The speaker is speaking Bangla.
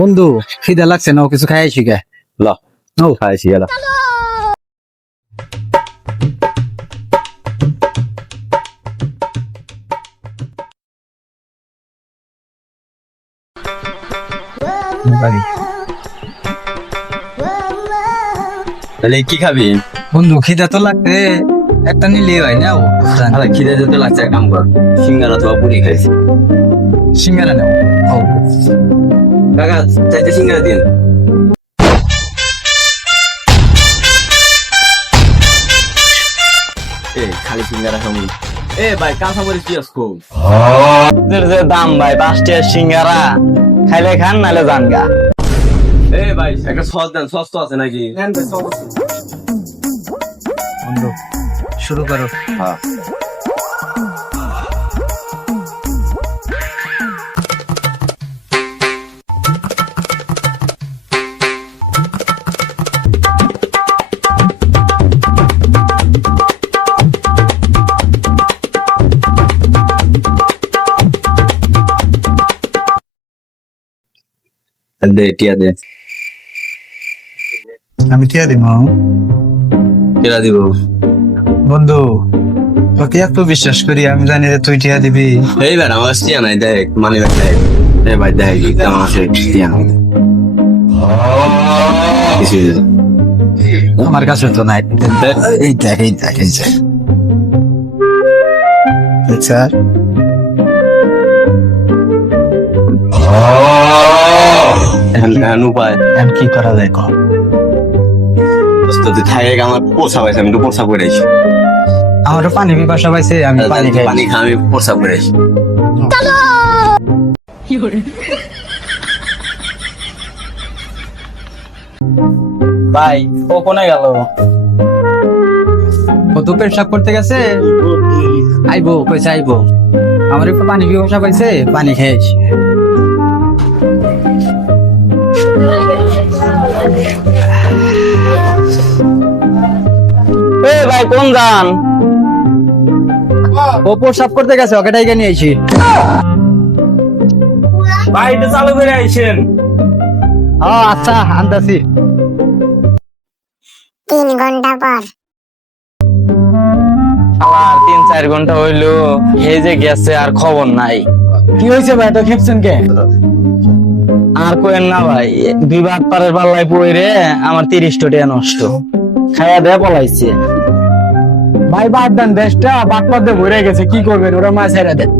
বন্ধু খিদা লাগছে না, ও কিছু খাই শিখে ল ও খাইছি এলা তাহলে কি খাবি? বন্ধু খিদা তো লাগছে, একটা নিলে হয় না। ও আরে খিদে যেতে লাগছে, এক কাম কর, সিঙ্গারা অথবা পুরি খাইছি। সিঙ্গারা নেও। ও কাকা চাইতে সিঙ্গারা দিন। এ খালি সিঙ্গারা খাবো। এ ভাই কাঁচা মরিচ দিয়াস খুব। যে দাম ভাই 5 টাকা সিঙ্গারা খাইলে খান নালে যান গা। এ ভাই একটা সস দেন, সস তো আছে নাকি? বন্ধু শুরু করো। হ্যাঁ দে টিয়া দে। আমি টিয়া দিব কেরা দিব? বন্ধু, তোকে এত বিশ্বাস করি, আমি জানি যে তুই টিয়া দিবি। এই ভাই আমার টিয়া নাই, দেখ মানে দেখ। এ ভাই দেখ কেমন আছে টিয়া নাই। কিছু আমার কাছে তো নাই। এই দেখ এই দেখ এই দেখ। আচ্ছা এখন উপায় এখন কি করা যায় কর। দোস্ত তুই থাকে আমার পোষা পাইছে, আমি তো পোষা করে আছি। আমারও পানি পিপাসা পাইছে, আমি পানি খাই। পানি খা, আমি পোষা করে আছি। ভাই ও কোনে গেল? ও তো পেশাব করতে গেছে, আইবো কইছে আইবো। আমার একটু পানি পিপাসা পাইছে, পানি খেয়েছি। এ ভাই কোন যান? ও পেশাব করতে গেছে, ওকে ডাইকে নিয়ে আইছি। ভাই এটা চালু করে আইছেন। আচ্ছা আনতাছি। 3 ঘন্টা পর আর 3-4 ঘন্টা হইলো, এই যে গেছে আর খবর নাই। কি হয়েছে ভাই, তো খেপছেন কে? আর কোয়েন না ভাই, 2 ভাত পারের পাল্লায় পইরে আমার 30 টাকা নষ্ট। খাইয়া দেয়া পলাইছে। ভাই বাদ দেন, দেশটা বাটপাতে ভরে গেছে, কি করবেন, ওরা মাছ ছেড়ে দেন।